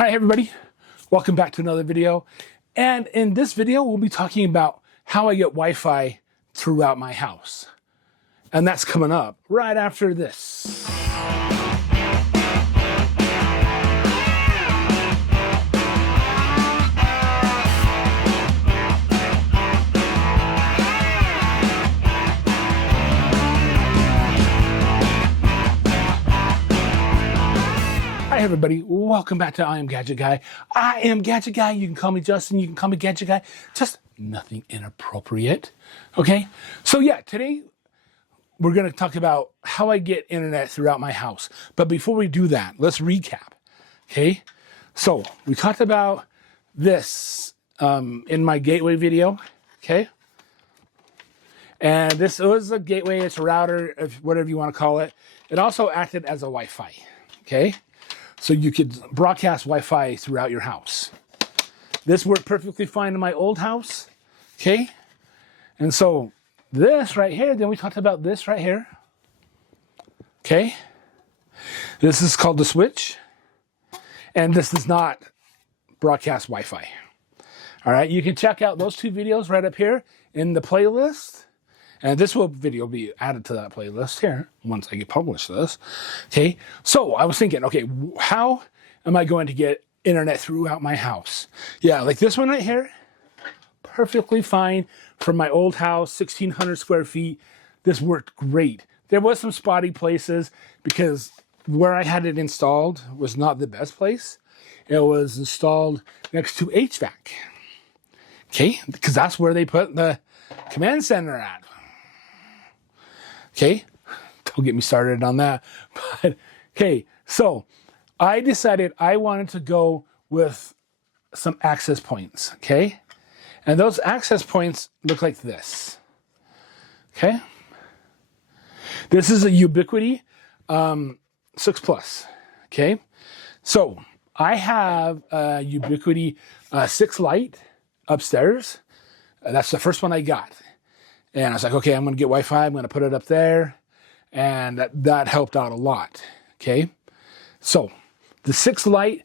Hi everybody, welcome back to another video. And in this video, we'll be talking about how I get Wi-Fi throughout my house. And that's coming up right after this. Hi everybody, welcome back to I Am Gadget Guy. I am Gadget Guy. You can call me Justin, you can call me Gadget Guy. Just nothing inappropriate, okay? So yeah, today we're gonna talk about how I get internet throughout my house. But before we do that, let's recap, okay? So we talked about this in my gateway video, okay? And this was a gateway, it's a router, whatever you wanna call it. It also acted as a Wi-Fi, okay? So you could broadcast Wi-Fi throughout your house. This worked perfectly fine in my old house, okay? And so this right here, then we talked about this right here, okay? This is called the switch, and this does not broadcast Wi-Fi. All right, you can check out those two videos right up here in the playlist. And this video will be added to that playlist here once I publish this. Okay, so I was thinking, okay, how am I going to get internet throughout my house? Yeah, like this one right here, perfectly fine from my old house, 1,600 square feet. This worked great. There was some spotty places because where I had it installed was not the best place. It was installed next to HVAC. Okay, because that's where they put the command center at. Okay, don't get me started on that. But okay, so I decided I wanted to go with some access points, okay? And those access points look like this, okay? This is a Ubiquiti 6 Plus, okay? So I have a Ubiquiti 6 Lite upstairs. That's the first one I got. And I was like, okay, I'm going to get Wi-Fi. I'm going to put it up there. And that helped out a lot, okay? So the 6 Lite,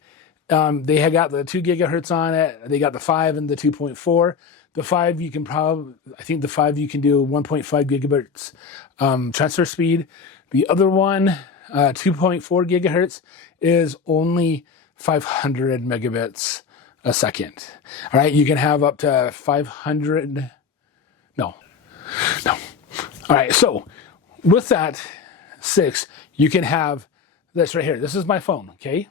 they had got the 2 gigahertz on it. They got the 5 and the 2.4. The 5, you can I think the 5, you can do 1.5 gigahertz transfer speed. The other one, 2.4 gigahertz, is only 500 megabits a second. All right, you can have up to 500, no. All right, so with that 6, you can have this right here. This is my phone, okay?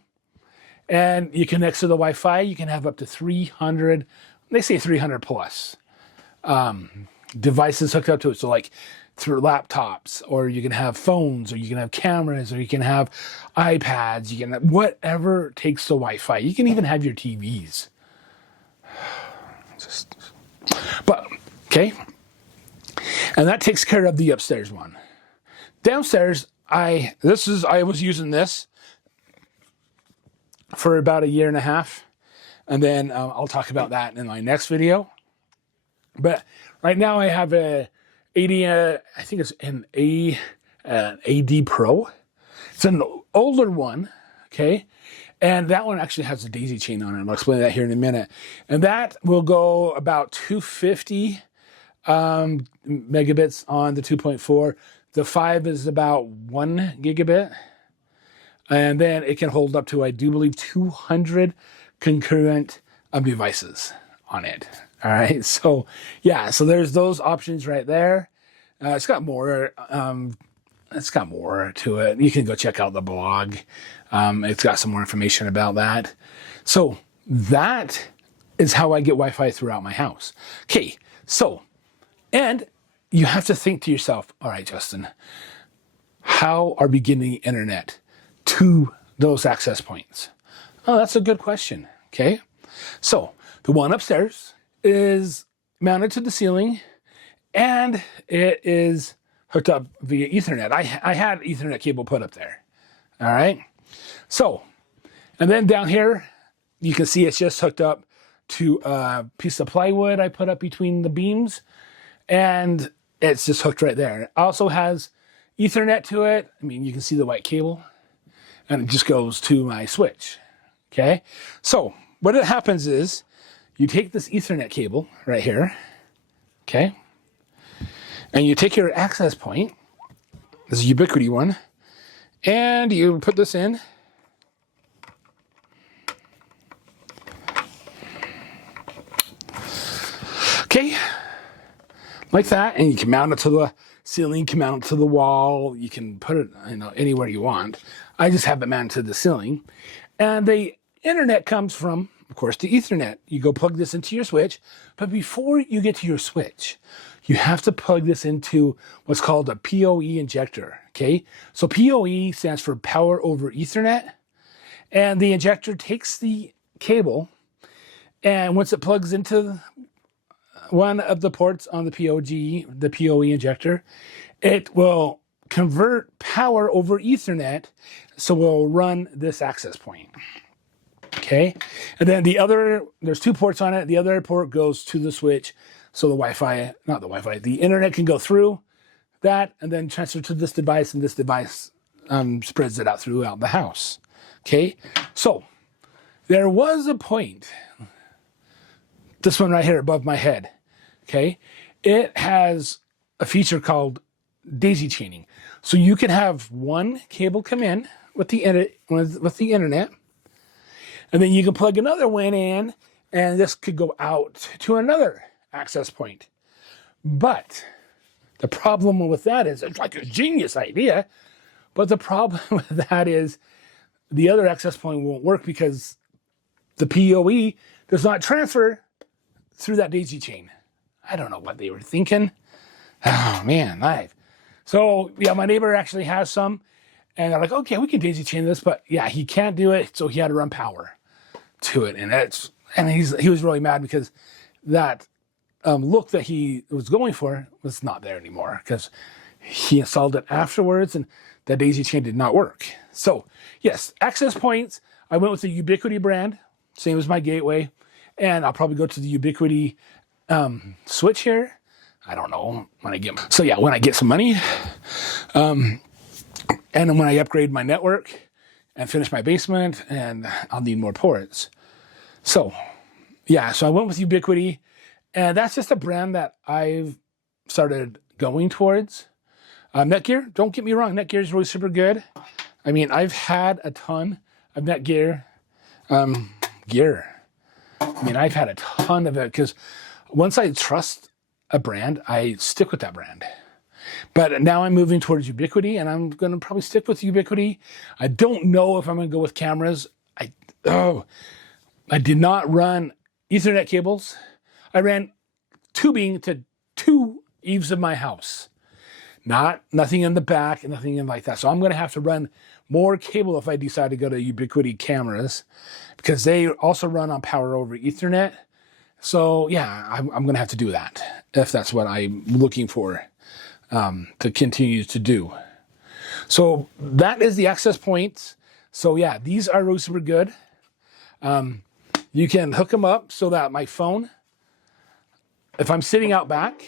And you connect to the Wi-Fi, you can have up to 300, they say 300 plus devices hooked up to it. So like through laptops, or you can have phones, or you can have cameras, or you can have iPads, you can have whatever takes the Wi-Fi. You can even have your TVs. But, okay. And that takes care of the upstairs one. Downstairs, I was using this for about 1.5 years, and then I'll talk about that in my next video. But right now I have a 80, I think it's an AD Pro. It's an older one, okay? And that one actually has a daisy chain on it. I'll explain that here in a minute. And that will go about 250 megabits on the 2.4. The 5 is about 1 gigabit. And then it can hold up to, I do believe, 200 concurrent devices on it. All right. So yeah, so there's those options right there. It's got more to it. You can go check out the blog. It's got some more information about that. So that is how I get Wi-Fi throughout my house. Okay. So, and you have to think to yourself, all right, Justin, how are we getting internet to those access points? Oh, that's a good question, okay? So the one upstairs is mounted to the ceiling, and it is hooked up via Ethernet. I had Ethernet cable put up there, all right? So, and then down here, you can see it's just hooked up to a piece of plywood I put up between the beams, and it's just hooked right there. It also has Ethernet to it. I mean, you can see the white cable, and it just goes to my switch, Okay, so what happens is you take this Ethernet cable right here, okay, and you take your access point, this is Ubiquiti one, and you put this in. Okay, like that, and you can mount it to the ceiling, you can mount it to the wall, you can put it, you know, anywhere you want. I just have it mounted to the ceiling. And the internet comes from, of course, the Ethernet. You go plug this into your switch, but before you get to your switch, you have to plug this into what's called a PoE injector, okay? So PoE stands for Power over Ethernet, and the injector takes the cable, and once it plugs into one of the ports on the PoE injector, it will convert power over Ethernet, so we'll run this access point. Okay, and then the other, there's two ports on it. The other port goes to the switch, so the Wi-Fi, not the Wi-Fi, the internet can go through that and then transfer to this device, and this device spreads it out throughout the house. Okay, so there was a point, this one right here above my head, okay, it has a feature called daisy chaining. So you can have one cable come in with the internet, and then you can plug another one in, and this could go out to another access point. But the problem with that is, it's like a genius idea, but the problem with that is the other access point won't work because the PoE does not transfer through that daisy chain. I don't know what they were thinking. Oh man, so yeah, my neighbor actually has some, and they're like, okay, we can daisy chain this, but yeah, he can't do it, so he had to run power to it, and he was really mad because that look that he was going for was not there anymore because he installed it afterwards, and the daisy chain did not work. So yes, access points. I went with the Ubiquiti brand, same as my gateway, and I'll probably go to the Ubiquiti switch here. I don't know when I get, so yeah, when I get some money, and then when I upgrade my network and finish my basement, and I'll need more ports. So yeah, so I went with Ubiquiti, and that's just a brand that I've started going towards. NetGear, don't get me wrong, NetGear is really super good. I mean, I've had a ton of NetGear gear. I mean, I've had a ton of it because once I trust a brand, I stick with that brand. But now I'm moving towards Ubiquiti, and I'm going to probably stick with Ubiquiti. I don't know if I'm going to go with cameras. I did not run Ethernet cables. I ran tubing to two eaves of my house. Nothing in the back, nothing in like that. So I'm going to have to run more cable if I decide to go to Ubiquiti cameras, because they also run on power over Ethernet. So yeah, I'm going to have to do that if that's what I'm looking for to continue to do. So that is the access points. So yeah, these are really super good. You can hook them up so that my phone, if I'm sitting out back,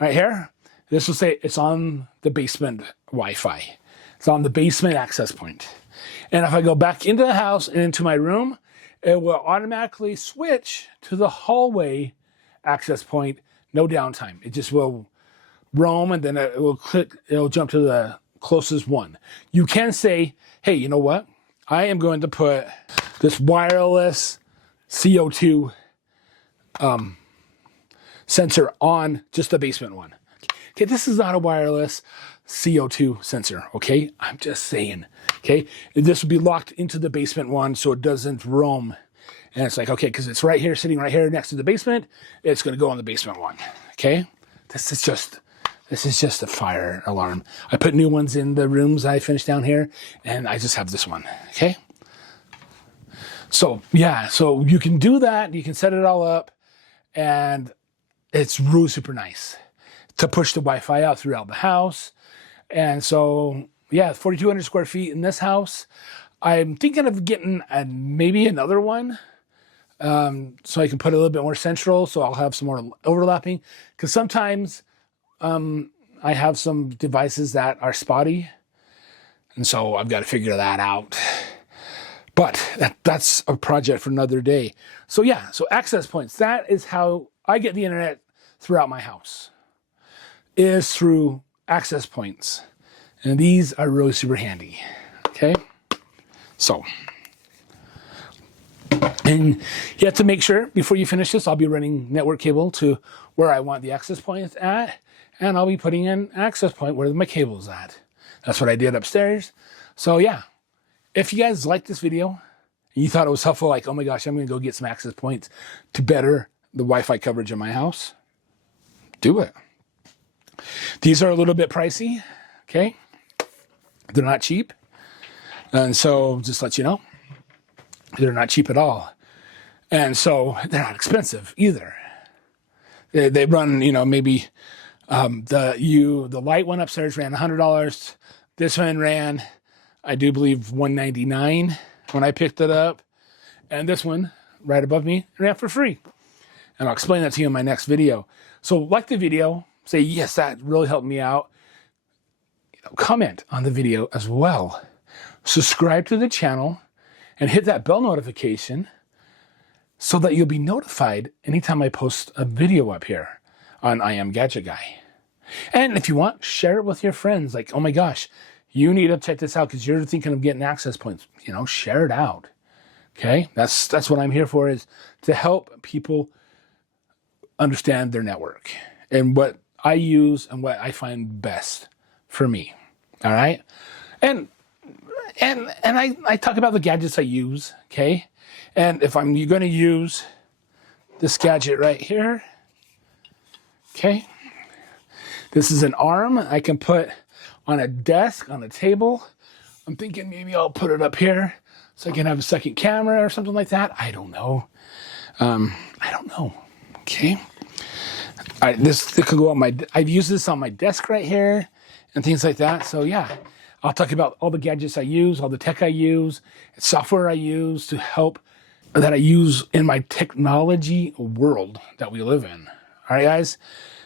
right here, this will say it's on the basement Wi-Fi. It's on the basement access point. And if I go back into the house and into my room, it will automatically switch to the hallway access point, no downtime. It just will roam, and then it'll jump to the closest one. You can say, hey, you know what? I am going to put this wireless CO2 sensor on just the basement one. Okay, this is not a wireless CO2 sensor, okay? I'm just saying, okay? This will be locked into the basement one so it doesn't roam. And it's like, okay, because it's right here, sitting right here next to the basement, it's going to go on the basement one, okay? This is just a fire alarm. I put new ones in the rooms I finished down here, and I just have this one, okay? So, yeah, so you can do that. You can set it all up, and it's really super nice to push the Wi-Fi out throughout the house. And so, yeah, 4,200 square feet in this house. I'm thinking of getting maybe another one so I can put a little bit more central, so I'll have some more overlapping. Because sometimes I have some devices that are spotty, and so I've got to figure that out. But that's a project for another day. So yeah, so access points. That is how I get the internet throughout my house, is through access points. And these are really super handy, okay? So, and you have to make sure before you finish this, I'll be running network cable to where I want the access points at, and I'll be putting in access point where my cable's at. That's what I did upstairs. So yeah, if you guys liked this video, and you thought it was helpful, like, oh my gosh, I'm gonna go get some access points to better the Wi-Fi coverage in my house, do it. These are a little bit pricey, okay? They're not cheap. And so just let you know, they're not cheap at all. And so they're not expensive either. They run, you know, maybe the light one upstairs ran $100. This one ran, I do believe, $199 when I picked it up. And this one right above me ran for free. And I'll explain that to you in my next video. So like the video, say, yes, that really helped me out. Comment on the video as well. Subscribe to the channel and hit that bell notification so that you'll be notified anytime I post a video up here on I Am Gadget Guy. And if you want, share it with your friends. Like, oh my gosh, you need to check this out because you're thinking of getting access points. You know, share it out. Okay? That's what I'm here for, is to help people understand their network and what I use and what I find best for me. All right? And I talk about the gadgets I use, okay? And if you're going to use this gadget right here, okay? This is an arm I can put on a desk, on a table. I'm thinking maybe I'll put it up here so I can have a second camera or something like that. I don't know. Okay? This could go on I've used this on my desk right here and things like that. So yeah, I'll talk about all the gadgets I use, all the tech I use, software I use to help, that I use in my technology world that we live in. All right, guys?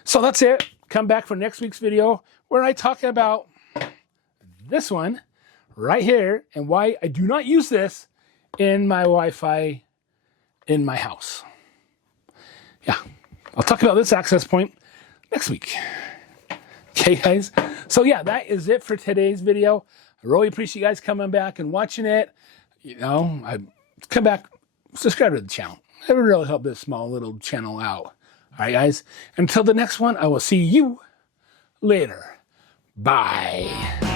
So that's it. Come back for next week's video where I talk about this one right here and why I do not use this in my Wi-Fi in my house. Yeah, I'll talk about this access point next week. Okay, guys? So yeah, that is it for today's video. I really appreciate you guys coming back and watching it. You know, come back, subscribe to the channel. It would really help this small little channel out. All right, guys? Until the next one, I will see you later. Bye.